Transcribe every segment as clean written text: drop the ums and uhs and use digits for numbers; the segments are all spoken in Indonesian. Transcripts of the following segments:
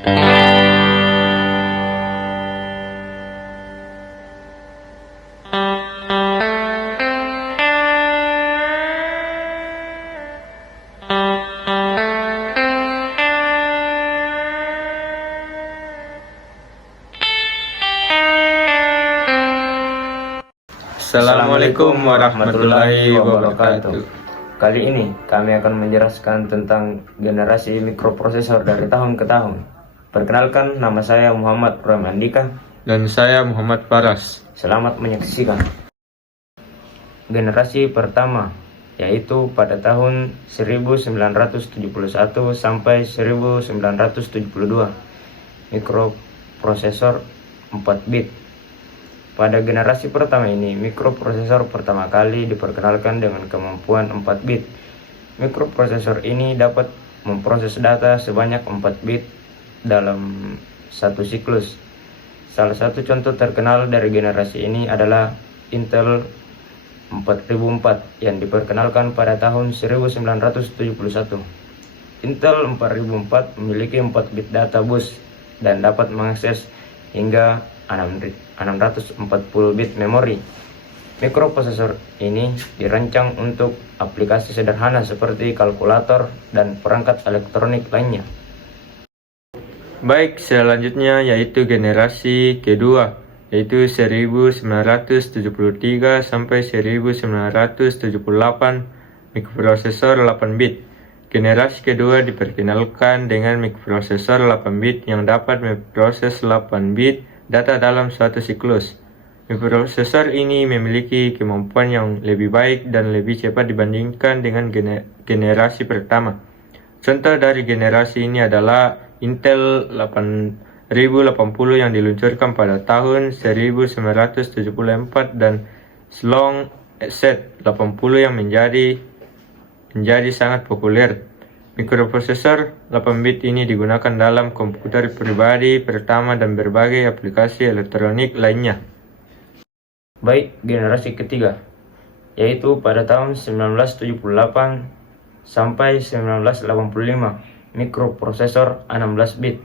Assalamualaikum warahmatullahi wabarakatuh. Kali ini kami akan menjelaskan tentang generasi mikroprosesor dari tahun ke tahun. Perkenalkan, nama saya Muhammad Roy Andika. Dan saya Muhammad Paras. Selamat menyaksikan. Generasi pertama yaitu pada tahun 1971 sampai 1972. Mikroprosesor 4 bit. Pada generasi pertama ini, mikroprosesor pertama kali diperkenalkan dengan kemampuan 4 bit. Mikroprosesor ini dapat memproses data sebanyak 4 bit dalam satu siklus. Salah satu contoh terkenal dari generasi ini adalah Intel 4004 yang diperkenalkan pada tahun 1971. Intel 4004 memiliki 4 bit data bus dan dapat mengakses hingga 640 bit memori. Mikroprosesor ini dirancang untuk aplikasi sederhana seperti kalkulator dan perangkat elektronik lainnya. Baik, selanjutnya yaitu generasi kedua, yaitu 1973 sampai 1978, mikroprosesor 8 bit. Generasi kedua diperkenalkan dengan mikroprosesor 8 bit yang dapat memproses 8 bit data dalam suatu siklus. Mikroprosesor ini memiliki kemampuan yang lebih baik dan lebih cepat dibandingkan dengan generasi pertama. Contoh dari generasi ini adalah Intel 8080 yang diluncurkan pada tahun 1974 dan Sloan Z80 yang menjadi sangat populer. Mikroprosesor 8 bit ini digunakan dalam komputer pribadi pertama dan berbagai aplikasi elektronik lainnya. Baik, generasi ketiga yaitu pada tahun 1978 sampai 1985, mikroprosesor 16 bit.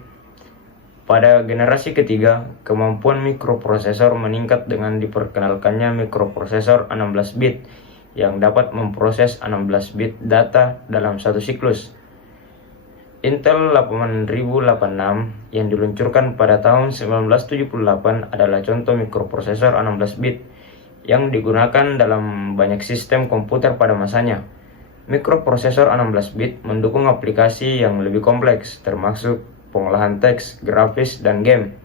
Pada generasi ketiga, kemampuan mikroprosesor meningkat dengan diperkenalkannya mikroprosesor 16 bit yang dapat memproses 16 bit data dalam satu siklus. Intel 8086 yang diluncurkan pada tahun 1978 adalah contoh mikroprosesor 16 bit yang digunakan dalam banyak sistem komputer pada masanya. Mikroprosesor 16 bit mendukung aplikasi yang lebih kompleks, termasuk pengolahan teks, grafis, dan game.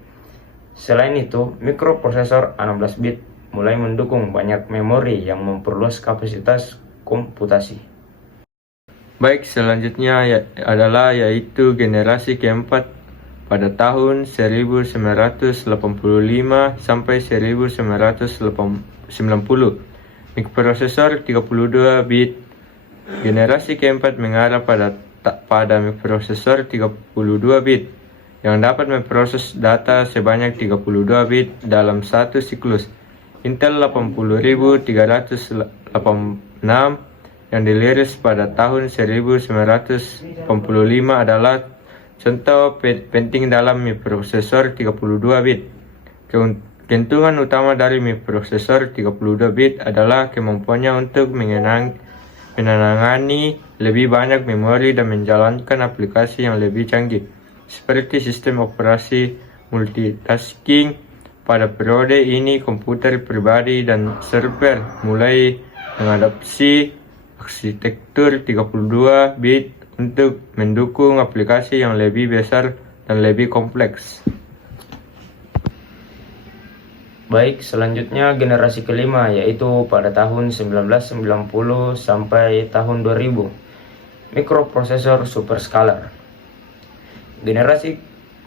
Selain itu, mikroprosesor 16 bit mulai mendukung banyak memori yang memperluas kapasitas komputasi. Baik, selanjutnya yaitu generasi keempat pada tahun 1985 sampai 1990, mikroprosesor 32 bit. Generasi keempat mengarah pada mikroprosesor 32 bit yang dapat memproses data sebanyak 32 bit dalam satu siklus. Intel 80386 yang dirilis pada tahun 1985 adalah contoh penting dalam mikroprosesor 32 bit. Keuntungan utama dari mikroprosesor 32 bit adalah kemampuannya untuk menangani lebih banyak memori dan menjalankan aplikasi yang lebih canggih, seperti sistem operasi multitasking. Pada periode ini, komputer pribadi dan server mulai mengadopsi arsitektur 32 bit untuk mendukung aplikasi yang lebih besar dan lebih kompleks. Baik, selanjutnya generasi kelima yaitu pada tahun 1990 sampai tahun 2000, mikroprosesor superscalar.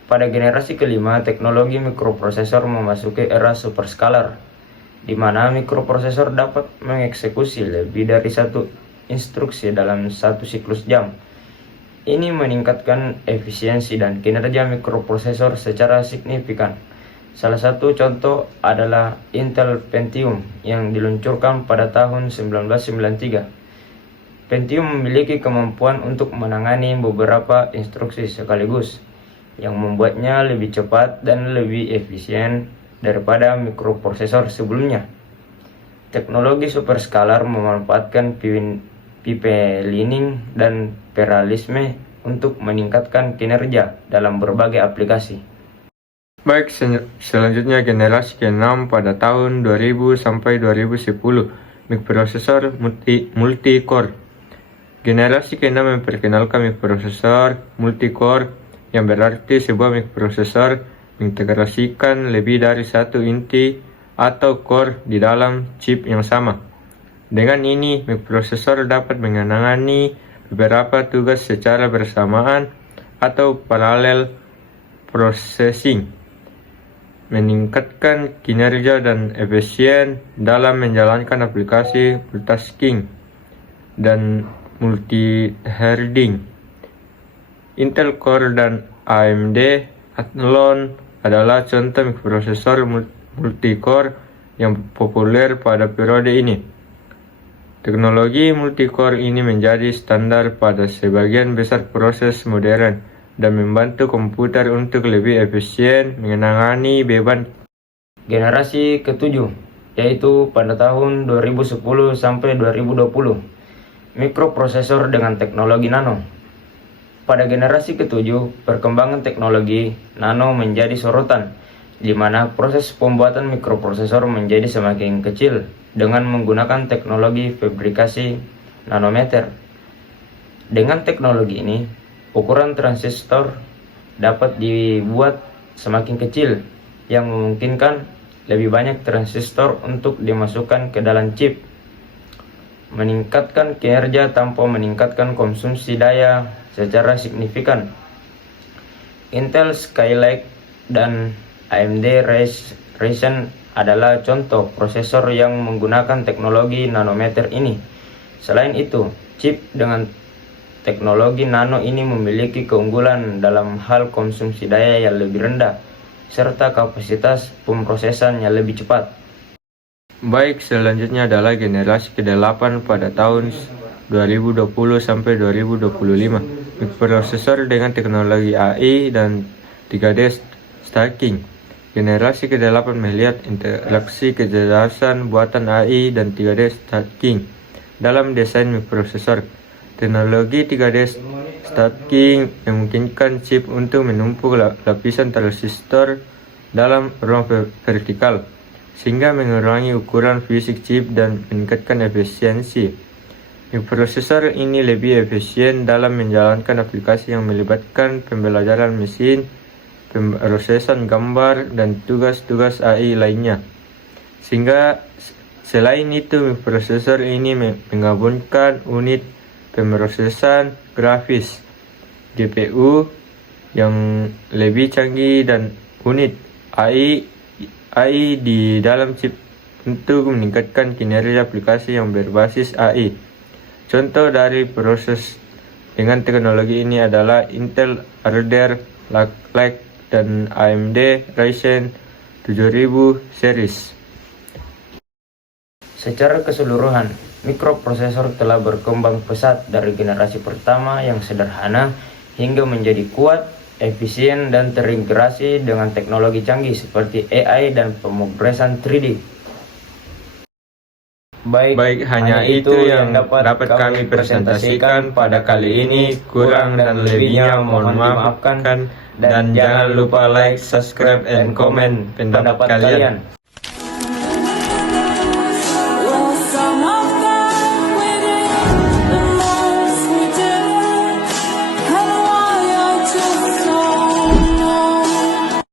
Pada generasi kelima, teknologi mikroprosesor memasuki era superscalar, di mana mikroprosesor dapat mengeksekusi lebih dari satu instruksi dalam satu siklus jam. Ini meningkatkan efisiensi dan kinerja mikroprosesor secara signifikan. Salah satu contoh adalah Intel Pentium yang diluncurkan pada tahun 1993. Pentium memiliki kemampuan untuk menangani beberapa instruksi sekaligus. yang membuatnya lebih cepat dan lebih efisien daripada mikroprosesor sebelumnya. Teknologi superskalar memanfaatkan pipelining dan paralelisme untuk meningkatkan kinerja dalam berbagai aplikasi. Baik, selanjutnya generasi ke-6 pada tahun 2000 sampai 2010, mikroprosesor multi-core. Generasi ke-6 memperkenalkan mikroprosesor multi-core, yang berarti sebuah mikroprosesor mengintegrasikan lebih dari satu inti atau core di dalam chip yang sama. Dengan ini, mikroprosesor dapat menangani beberapa tugas secara bersamaan atau paralel processing, meningkatkan kinerja dan efisien dalam menjalankan aplikasi multitasking dan multi-threading. Intel Core dan AMD Athlon adalah contoh mikroprosesor multi-core yang populer pada periode ini. Teknologi multi-core ini menjadi standar pada sebagian besar proses modern dan membantu komputer untuk lebih efisien menangani beban. Generasi ke-7, yaitu pada tahun 2010 sampai 2020, mikroprosesor dengan teknologi nano. Pada generasi ke-7, perkembangan teknologi nano menjadi sorotan, di mana proses pembuatan mikroprosesor menjadi semakin kecil dengan menggunakan teknologi fabrikasi nanometer. Dengan teknologi ini, ukuran transistor dapat dibuat semakin kecil, yang memungkinkan lebih banyak transistor untuk dimasukkan ke dalam chip, meningkatkan kinerja tanpa meningkatkan konsumsi daya secara signifikan. Intel Skylake dan AMD Ryzen adalah contoh prosesor yang menggunakan teknologi nanometer ini. Selain itu, chip dengan teknologi nano ini memiliki keunggulan dalam hal konsumsi daya yang lebih rendah, serta kapasitas pemrosesan yang lebih cepat. Baik, selanjutnya adalah generasi ke-8 pada tahun 2020 sampai 2025. Mikroprosesor dengan teknologi AI dan 3D stacking. Generasi ke-8 melihat interaksi kecerdasan buatan AI dan 3D stacking dalam desain mikroprosesor. Teknologi 3D stacking memungkinkan chip untuk menumpuk lapisan transistor dalam ruang vertikal, sehingga mengurangi ukuran fisik chip dan meningkatkan efisiensi. Mikroprosesor ini lebih efisien dalam menjalankan aplikasi yang melibatkan pembelajaran mesin, pemrosesan gambar, dan tugas-tugas AI lainnya. Sehingga selain itu, mikroprosesor ini menggabungkan unit pemrosesan grafis GPU yang lebih canggih dan unit AI di dalam chip untuk meningkatkan kinerja aplikasi yang berbasis AI. Contoh dari proses dengan teknologi ini adalah Intel Alder Lake dan AMD Ryzen 7000 series. Secara keseluruhan, mikroprosesor telah berkembang pesat dari generasi pertama yang sederhana hingga menjadi kuat, efisien, dan terintegrasi dengan teknologi canggih seperti AI dan pemrosesan 3D. Baik, hanya itu yang dapat kami presentasikan pada kali ini. Kurang dan lebihnya mohon maafkan, dan jangan lupa like, subscribe, and comment pendapat kalian.